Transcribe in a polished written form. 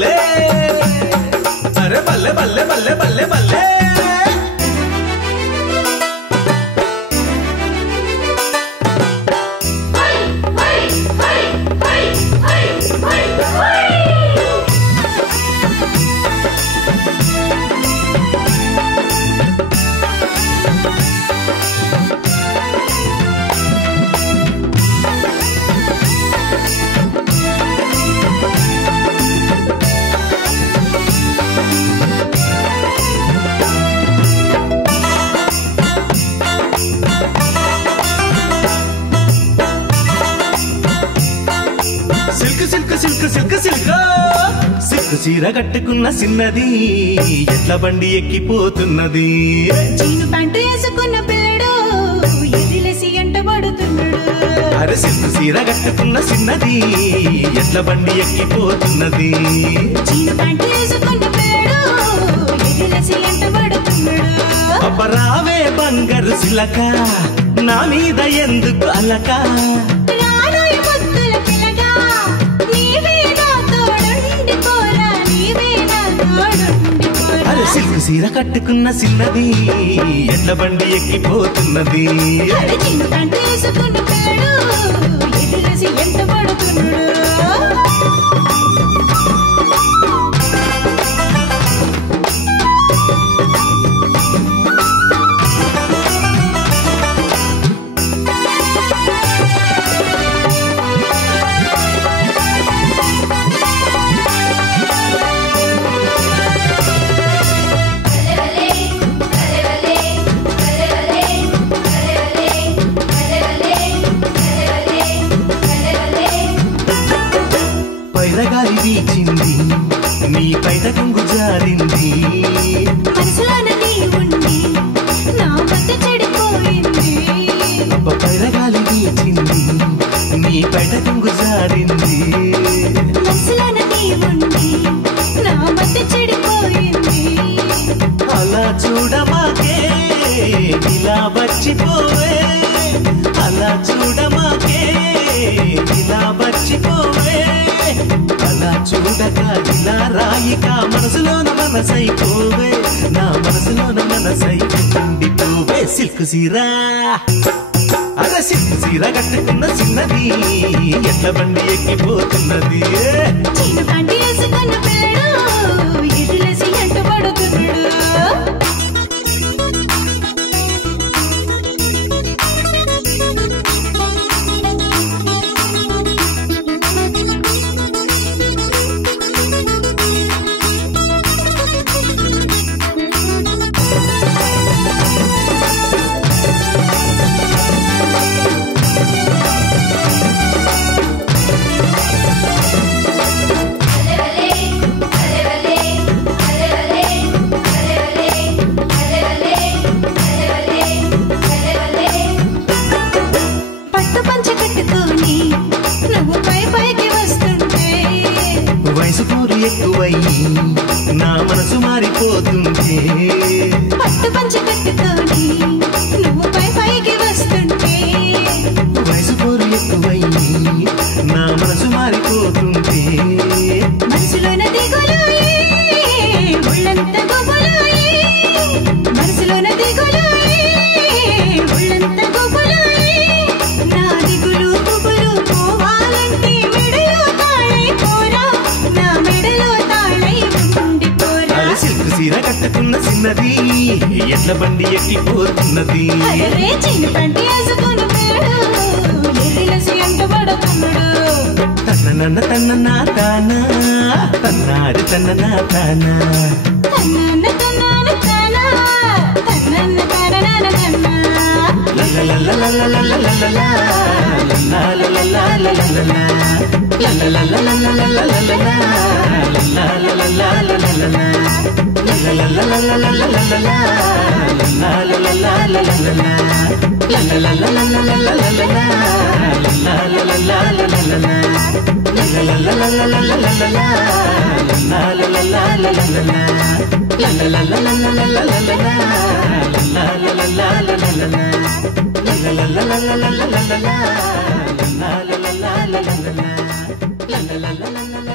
బల్లే అరే బల్లే బల్లే బల్లే బల్లే బల్లే చీర కట్టుకున్న చిన్నది ఎట్ల బండి ఎక్కిపోతున్నది చీను ప్యాంటు వేసుకున్న పిల్లడు ఎదిలేసి ఎంటబడుతున్నాడు అరే సిల్క్ చీర కట్టుకున్న చిన్నది ఎట్ల బండి ఎక్కిపోతున్నది చీను ప్యాంటు వేసుకున్న పిల్లడు ఎదిలేసి ఎంటబడుతున్నాడు అబ్బరావే బంగారు సిలక నా మీద ఎందుకు అలక సిల్క్ సీర కట్టుకున్న చిన్నది ఎట్ల బండి ఎక్కిపోతున్నది పైరగాలి వీచింది నీ పైట కొంగు జారింది మనసులోనే ఉండి నా మధ్య చెడిపోయింది పైరగాలి వీచింది నీ పైట కొంగు జారింది మనసులోనే ఉండి నా మధ్య చెడిపోయింది అలా చూడమాకే ఇలా వచ్చిపోవే అలా చూడమాకే ఇలా వచ్చిపోవే అలా చూడక ఇలా రాయిక మనసులోన మనసైపోవే నా మనసులోన మనసైపోవే సిల్క్ సీరా అలా సిల్క్ సీర కట్టుకున్న చిన్నది ఎట్ల బండి ఎక్కిపోతున్నది చీను ప్యాంటు వేసుకున్న పిల్లడు ఎదిలేసి ఎంటబడుతున్నాడు వయసు పూరి ఎక్కువయ్యి నా మనసు మారిపోతుంటే పట్టు పంచ కట్టుకొని నువ్వు పైకి వస్తుంటే వయసు పూరి ఎక్కువయ్యి నా మనసు మారిపోతుంటే మనసులోన దిగులోయి ఒళ్ళంత గుబులోయి మనసులోన దిగులోయి ఒళ్ళంత గుబులోయి నా దిగులు గుబులు పోవాలంటే మెడలో తాళై పోరా నా మెడలో తాళై ఉండిపోరా సిల్క్ సీర కట్టుకున్న చిన్నది ఎట్ల బండి ఎక్కిపోతున్నది అరే చీను ప్యాంటు వేసుకున్న పిల్లడు ఎదిలేసి ఎంటబడుతున్నాడు తన్న తన్న తానా తన్నాడు తన్న తానా తన్నన్న తన్నన తానా తన్నన్న తనన తన్నా la la la la